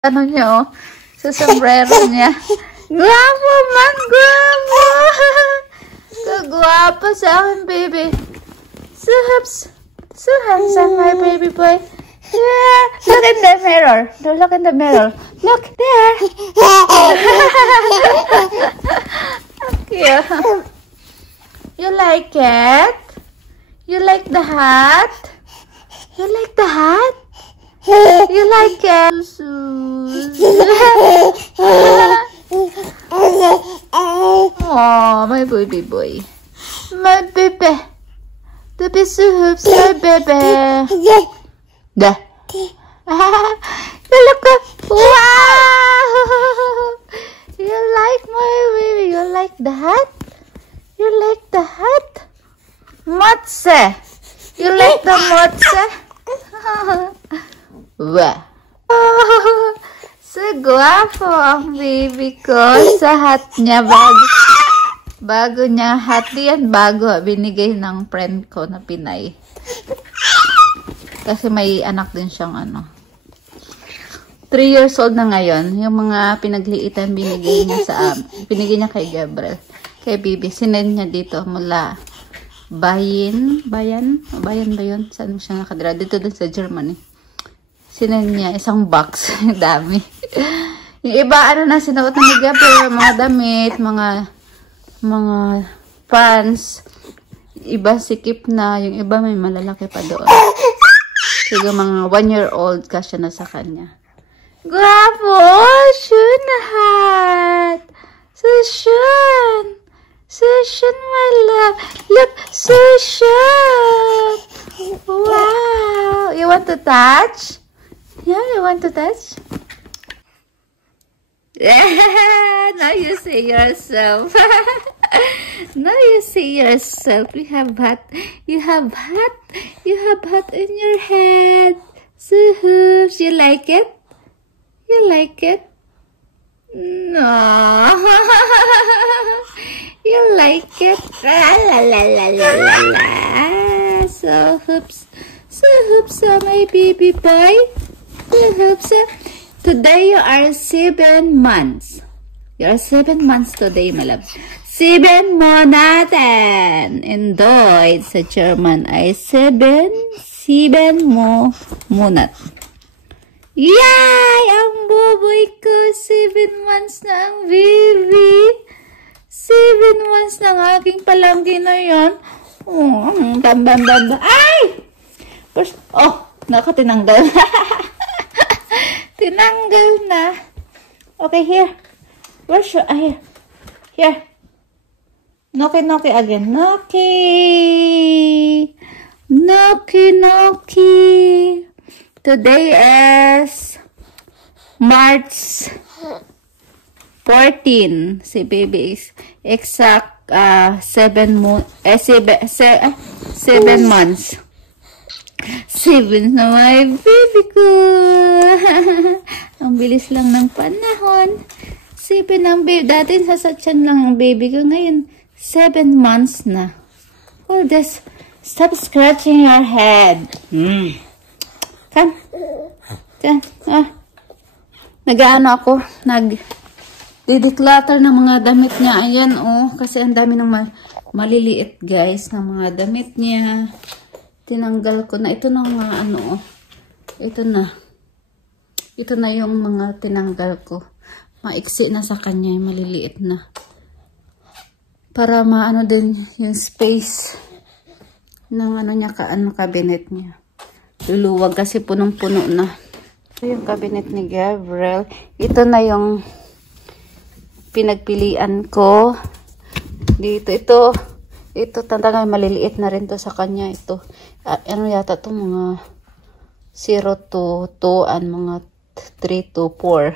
Ano niya, oh. Sa sombrero niya. Guwapo man, guwapo. Kagwapo sa akin, baby. So handsome, my baby boy. Yeah. Look in the mirror. Look in the mirror. Look there. Okay. You like it? You like the hat? You like the hat? You like it? Oh, my baby boy. My baby. The best hoops, my baby. Dah. Look up. Wow. You like my baby? You like the hat? You like the hat? Motse. You like the motse? Wah. So guwapo ang baby ko sa hat niya. Bago niya hat yan. Bago binigay ng friend ko na Pinay. Kasi may anak din siyang 3 years old na ngayon. Yung mga pinagliitan binigay niya kay Gabriel. Kay Bibi. Sinend niya dito mula Bayan ba yun? Saan siya nakadira? Dito din sa Germany. Sinend niya isang box. Dami. Yung iba, na sinuot na ni Gabriel. Mga damit, mga pants. Iba sikip na. Yung iba may malalaki pa doon. Siguro mga 1-year-old kasi na sa kanya. Guwapo! Shun na hat! Sushun! Sushun, my love! Look! Sushun! Wow! You want to touch? Yeah, you want to touch? Now you see yourself. Now you see yourself. You have hat. You have hat. You have hat in your head. So hoops. You like it? You like it? No. You like it? La la la la la la la. So hoops. So hoops, my baby boy. So hoops. Today you are 7 months. You are 7 months today, my love. 7 Monaten. In Deutsch, sa German ay 7 Monat. Yay! Ang boboy ko. 7 months na ang baby. 7 months na ang aking palangki na yan. Bam. Ay! Oh, nakatinanggal. Tinanggal na. Okay, here. Where's your... Here. Noki again. Noki. Today is March 14. Si baby is exact 7 months. 7 na my baby ko. Ang bilis lang ng panahon. 7 ang baby. Dati sa tiyan lang ang baby ko. Ngayon, 7 months na. Oh, just stop scratching your head. Come. Nag-ano ako. Nag-declutter ng mga damit niya. Ayan, oh. Kasi ang dami ng maliliit, guys, ng mga damit niya. Tinanggal ko na. Ito na mga Ito na yung mga tinanggal ko. Maiksi na sa kanya. Maliliit na. Para maano din yung space ng niya, cabinet niya. Luluwag kasi punong-puno na. Ito yung cabinet ni Gabriel. Ito na yung pinagpilian ko. Dito, ito tandang maliliit na rin to sa kanya. Ito, yata to mga 0 to 2 mga 3 to 4.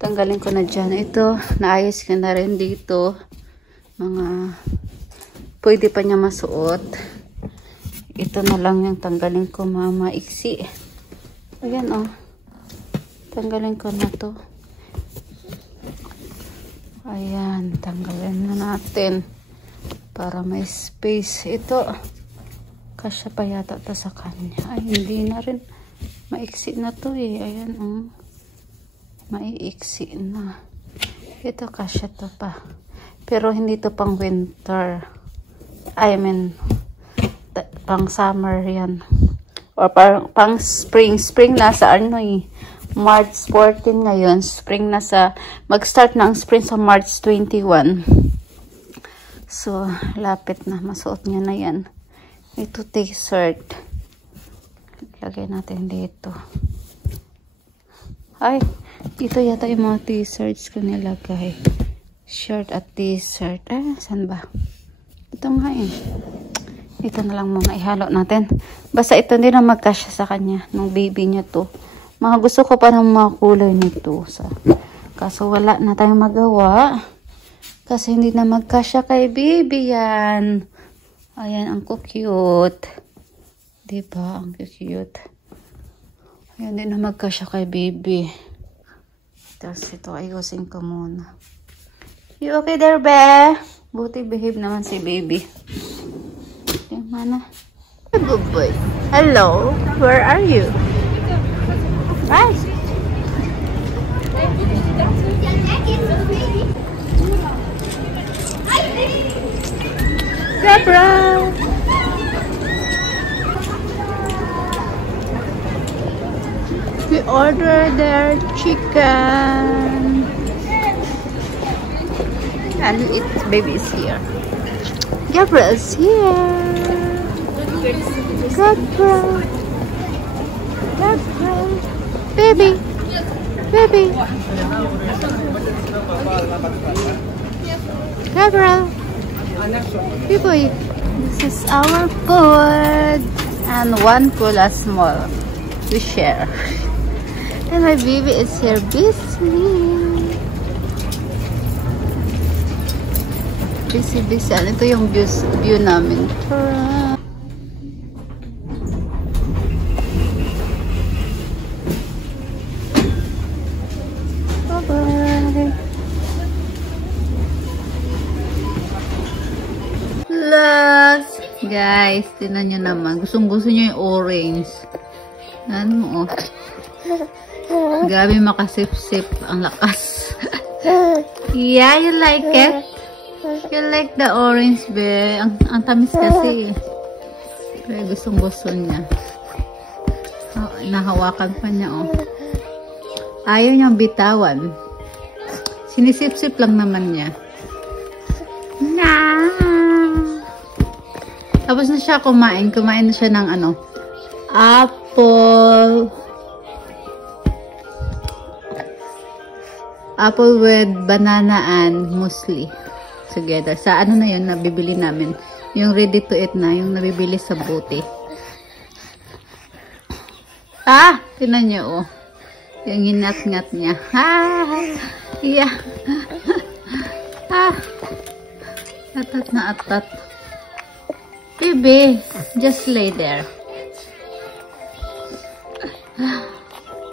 Tanggalin ko na dyan. Ito, naayos ko na rin dito. Mga pwede pa niya masuot. Ito na lang yung tanggalin ko, maiksi. Ayan, oh. Tanggalin ko na to. Ayan, tanggalin na natin. Para may space. Ito, kasya pa yata to sa kanya. Ay, hindi na rin. Maiksi na to eh. Ayan, oh. Maiiksi na. Ito kasya to pa. Pero hindi to pang winter. I mean, pang summer yan. Or pang spring. Spring nasa ano eh. March 14 ngayon. Spring nasa, mag-start na ang spring sa March 21. So, lapit na. Masuot niya na yan. Ito t-shirt. Lagay natin dito. Ay, ito yata yung mga t-shirts ko nilagay. Shirt at t-shirt. Saan ba? Ito nga eh. Ito na lang muna. Ihalo natin. Basta ito hindi na magkasya sa kanya. Nung baby niya to. Mga gusto ko pa ng mga kulay nito. Kaso wala na tayong magawa. Kasi hindi na magkasya kay baby yan. Ayan, ang cute. Diba? Ang cute. Ayan, hindi na magkasya kay baby. Tapos ito, ayusin ko muna. You okay there, be? Buti behave naman si baby. Yung mana? Good boy. Hello, where are you? Hi. Zebra. We ordered their chicken. And its baby is here. Gabriel is here. Gabriel. Gabriel. Baby. Baby. Gabriel. Baby. This is our food. And one cola small. We share. And my baby is here busy. Busy. Ito yung view namin. Bye-bye. Look! Guys, tinan nyo naman. Gustong-gusto nyo yung orange. Ano mo? Grabe makasip-sip. Ang lakas. Yeah, you like it? You like the orange, be? Ang tamis kasi. Pero gustong-gusto niya. Oh, nahawakan pa niya, oh. Ayaw niyang bitawan. Sinisip-sip lang naman niya. Na. Tapos na siya kumain. Kumain na siya ng ano, apple. Apple with banana and muesli together. Sa ano na yun, nabibili namin. Yung ready to eat na, yung nabibili sa buti. Tinan nyo, oh. Yung hinat-ngat niya. Yeah. Atat na atat. Baby, just lay there.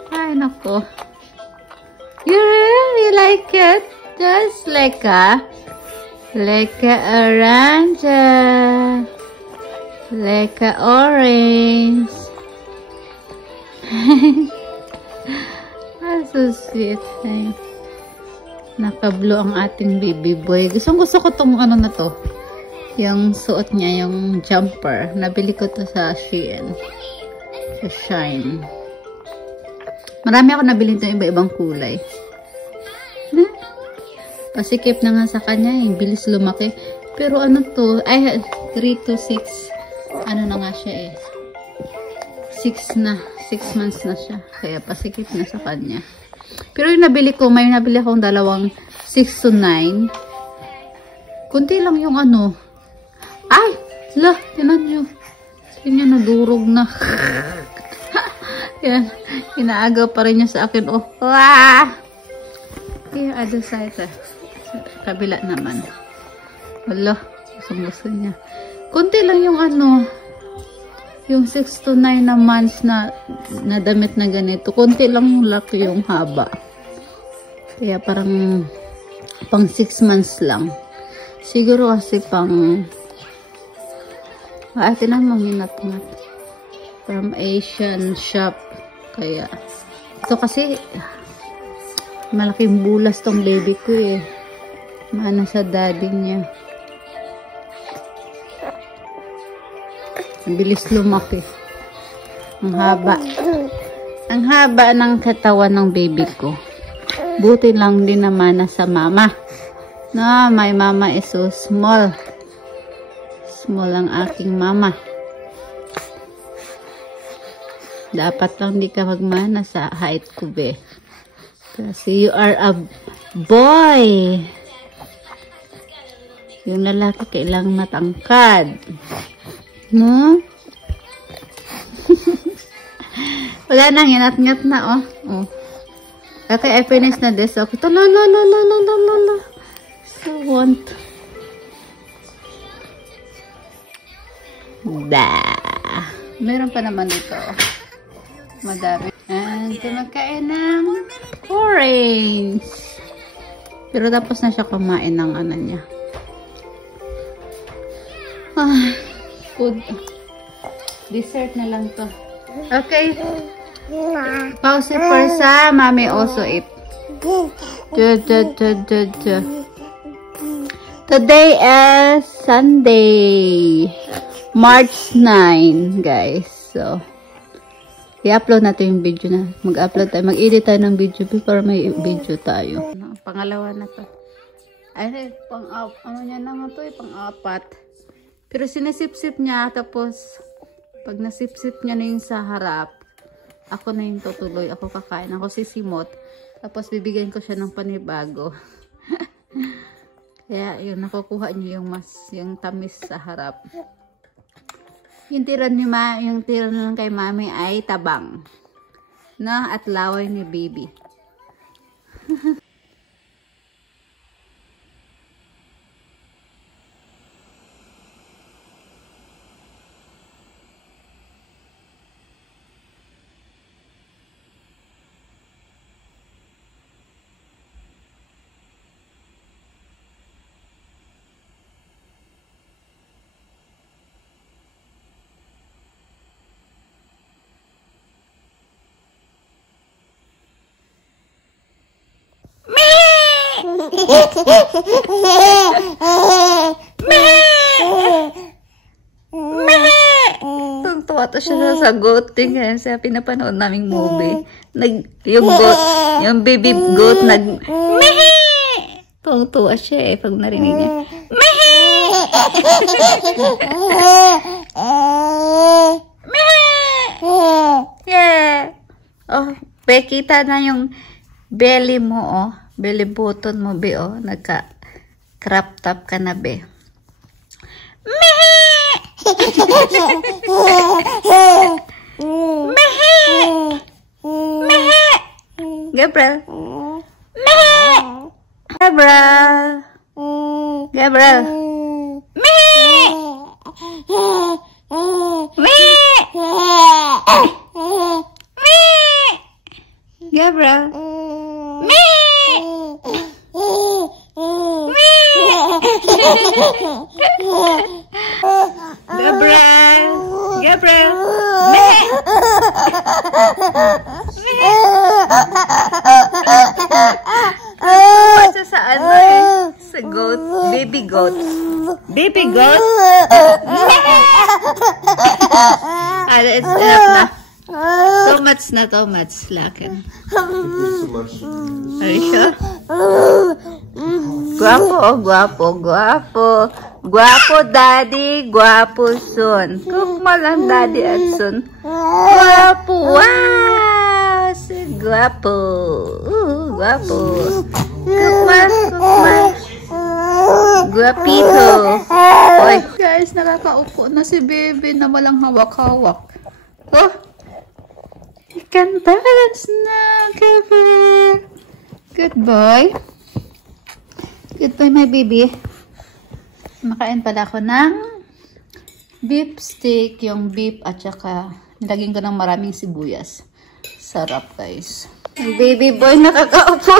Ay, nako. You really like it? Just like a orange. Like a orange. That's so sweet. Naka-blue ang ating baby boy. Gusto ko tong ano na to. Yung suot niya, yung jumper. Nabili ko to sa Shein. Sa Shine. Marami ako nabili ito iba-ibang kulay. Pasikip na nga sa kanya. Bilis lumaki. Pero ano to? Ay, 3 to 6. Ano na nga siya eh. 6 na. 6 months na siya. Kaya pasikip na sa kanya. Pero yung nabili ko, may nabili akong dalawang 6 to 9. Kunti lang yung ano. Ay! Lah! Tinan nyo. Tinan nyo, nadurog na. Yan. Inaagaw pa rin niya sa akin. Oh. Wah! Here, other side. Sa kabila naman. Wala. Gusto niya. Kunti lang yung ano. Yung 6 to 9 na months na damit na ganito. Kunti lang yung laki yung haba. Kaya parang pang 6 months lang. Siguro kasi pang tinan mo minat-ngat. From Asian shop. Kaya ito kasi Malaking bulas tong baby ko eh. Maano sa daddy niya. Ang bilis lumaki. Ang haba. Ang haba ng katawan ng baby ko. Buti lang din naman na sa mama. No, my mama is so small. Small ang aking mama. Dapat lang di ka magmana sa height ko, be. Kasi you are a boy. Yung lalaki kailangang matangkad. No? Wala na, nginat-ngat na, oh. Oh. Okay, I finished na this. Okay, ito, la. So, want. Meron pa naman dito. Madami. And kumakain ng orange. Pero tapos na siya kumain ng ano niya. Food. Dessert na lang to. Okay. Pause it for sa. Mommy also eat. Today is Sunday. March 9, guys. So, i-upload natin yung video na. Mag-upload tayo. Mag-edit tayo ng video para may video tayo. Pangalawa na to. Ay, ano niya naman to eh, pang-apat. Pero sinisip-sip niya. Tapos, pag nasip-sip niya na yung sa harap, ako na yung tutuloy. Ako kakain. Ako sisimot. Tapos, bibigyan ko siya ng panibago. Kaya, yun, nakukuha niya yung tamis sa harap. Yung tira nun kay mami ay tabang. Na at laway ni baby. Tuntua to siya sa goat din sa pinapanood naming movie. Yung baby goat tuntua siya pag narinig niya. Yeah. Oh, kita na yung belly mo, oh. Belly button mo, be, oh. Nagka-crop top ka na, be. Gabriel. Gabriel. Gabriel. Gabriel. Pasa sa ano eh? Sa goat. Baby goat. Baby goat. It's enough na. Too much. Lakin. Are you sure? Guwapo, daddy. Guwapo, son. Cook mo lang, daddy at son. Guwapo. Wow! Si guwapo. Guwapo. Cook mo. Guwapito. Oy. Guys, nakakaupo na si baby na walang hawak-hawak. Oh. You can balance now, Gabriel. Good boy. Good boy, my baby. Makain pala ako ng beef steak, yung beef at saka nilagyan ko ng maraming sibuyas. Sarap, guys. Yung baby boy nakakaupo.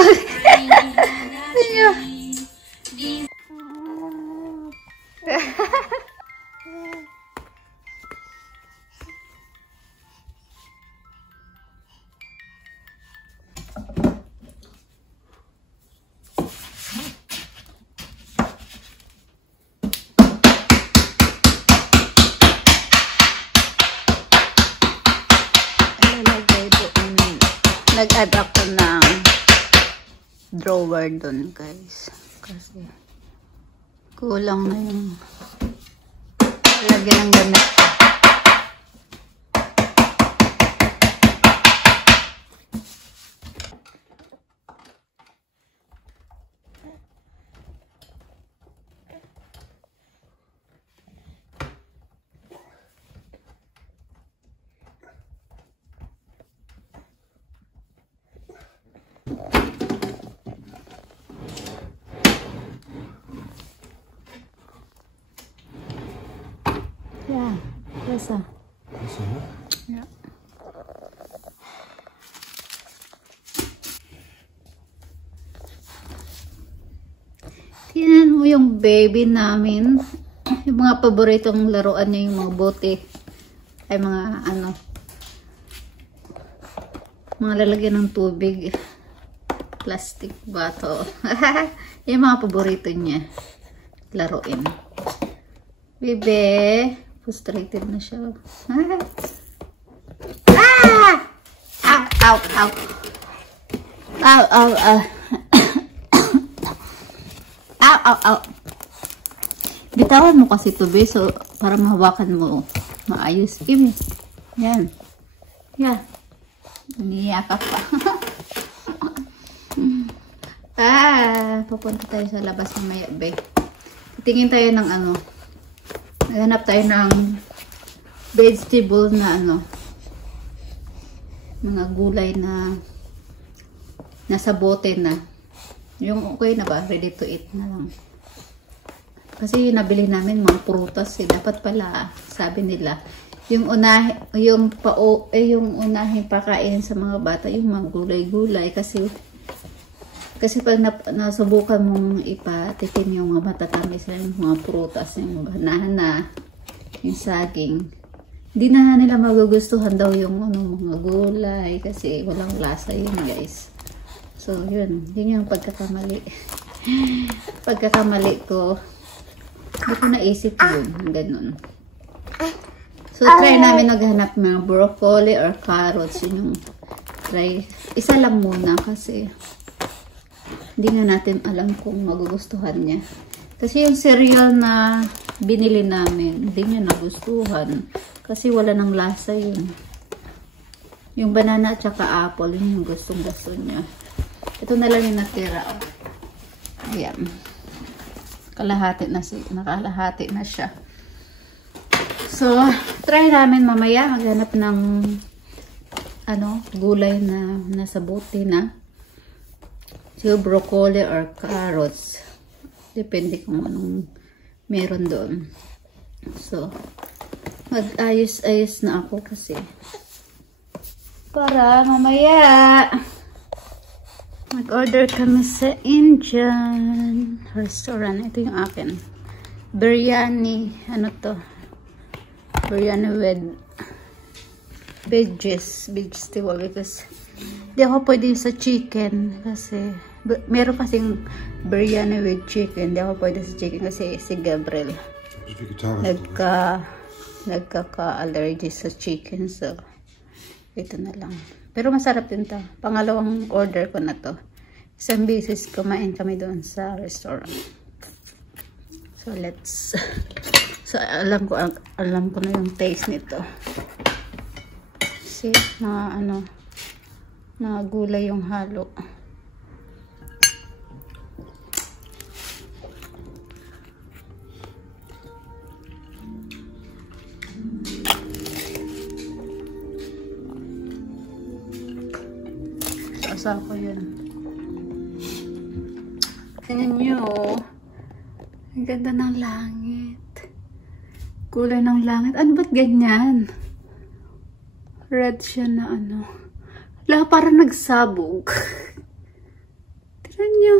nag-add ako ng drawer dun, guys. Kasi kulang na yung lagyan ng gamit ko. Yeah, besser. Besser, ne? Ja. Tingnan mo yung baby namin. Yung mga paboritong laruan niya, yung mga bote. Ay mga ano. Mga lalagyan ng tubig. Plastic bottle. Yung mga paborito niya. Laruin. Bebe. Frustrated na siya. Ah! Ow, ow, ow. Ow, ow, ow. Ow, ow, ow. Bitawan mo kasi ito, be. So, para mahawakan mo maayos. Ibi. Yan. Yan. Niyakap pa. Pupunta tayo sa labas mamaya, be. Tingin tayo ng ano. Naghanap tayo ng vegetable na ano, mga gulay na nasa bote na. Yung okay na ba? Ready to eat na lang. Kasi yung nabili namin mga prutas eh. Dapat pala, sabi nila, yung unahin pakain sa mga bata, yung mga gulay-gulay. Kasi pag nasubukan mong ipatikim yung mga matatamis na yung mga prutas, yung banana, yung saging, hindi na nila magugustuhan daw yung mga gulay kasi walang lasa yun, guys. So, yun yung pagkakamali. Pagkakamali ko, hindi ko naisip yun, ganun. So, try namin naghanap ng broccoli or carrots. Yun yung try. Isa lang muna kasi hindi nga natin alam kung magugustuhan niya. Kasi yung cereal na binili namin, hindi niya nagustuhan. Kasi wala ng lasa yun. Yung banana at saka apple, yun yung gustong-gusto niya. Ito na lang yung natira. Ayan. Nakalahati na siya. So, try namin mamaya maghanap ng gulay na nasa bote na. So, broccoli or carrots. Depende kung anong meron doon. So, mag-ayos-ayos na ako kasi para mamaya mag-order kami sa Indian restaurant. Ito yung akin. Biryani. Ano to? Biryani with vegetable because di ako pwede sa chicken kasi meron kasing biryani with chicken. Di ako pwede sa chicken kasi si Gabriel nagkaka-allergy sa chicken. So, ito na lang. Pero masarap din to. Pangalawang order ko na to. Isang beses kumain kami doon sa restaurant. So, So, alam ko na yung taste nito. Kasi, na gulay yung halo. Asa ko yun. Tingnan nyo. Ang ganda ng langit. Kulay ng langit. Ano ba't ganyan? Red siya na Wala, parang nagsabog. Tingnan nyo.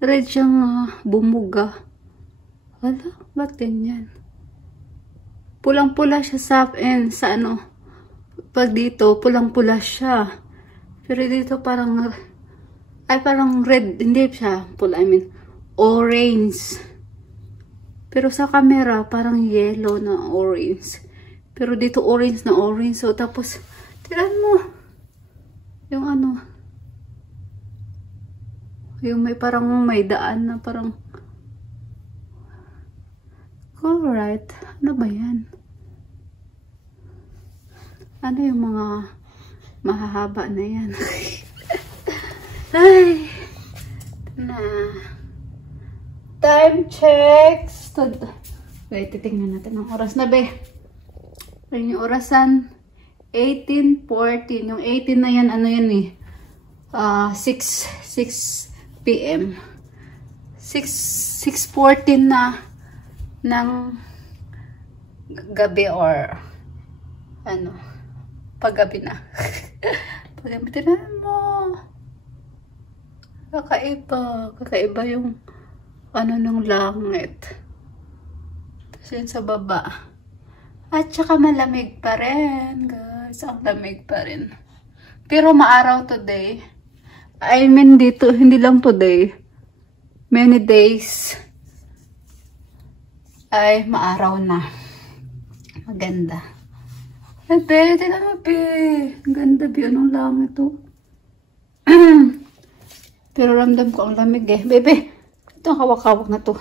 Red siyang bumuga. Wala, ba't ganyan? Pulang-pula siya sa pag dito, pulang-pula siya. Pero dito parang red. Hindi siya pula. Orange. Pero sa camera, parang yellow na orange. Pero dito orange na orange. So, tapos, tiran mo. Yung ano, yung may parang may daan na parang alright. Ano ba yan? Ano yung mga mahahaba na yan? Ay! Na. Time checks. Wait, titingnan natin ang oras na, be. Ayun yung orasan. 18:14. Yung 18 na yan, ano yan eh? 6 p.m. 6:14 na ng gabi or ano, paggabi na. Paggabi na mo. Kakaiba yung ano ng langit. Tapos yun sa baba. At saka malamig pa rin, guys. Ang lamig pa rin. Pero maaraw today. I mean dito, hindi lang today. Many days ay maaraw na. Maganda. Ay, be, tignan mo, be. Ang ganda, be. Anong langit to? Pero ramdam ko ang lamig eh. Bebe, ito ang hawak-hawak na to.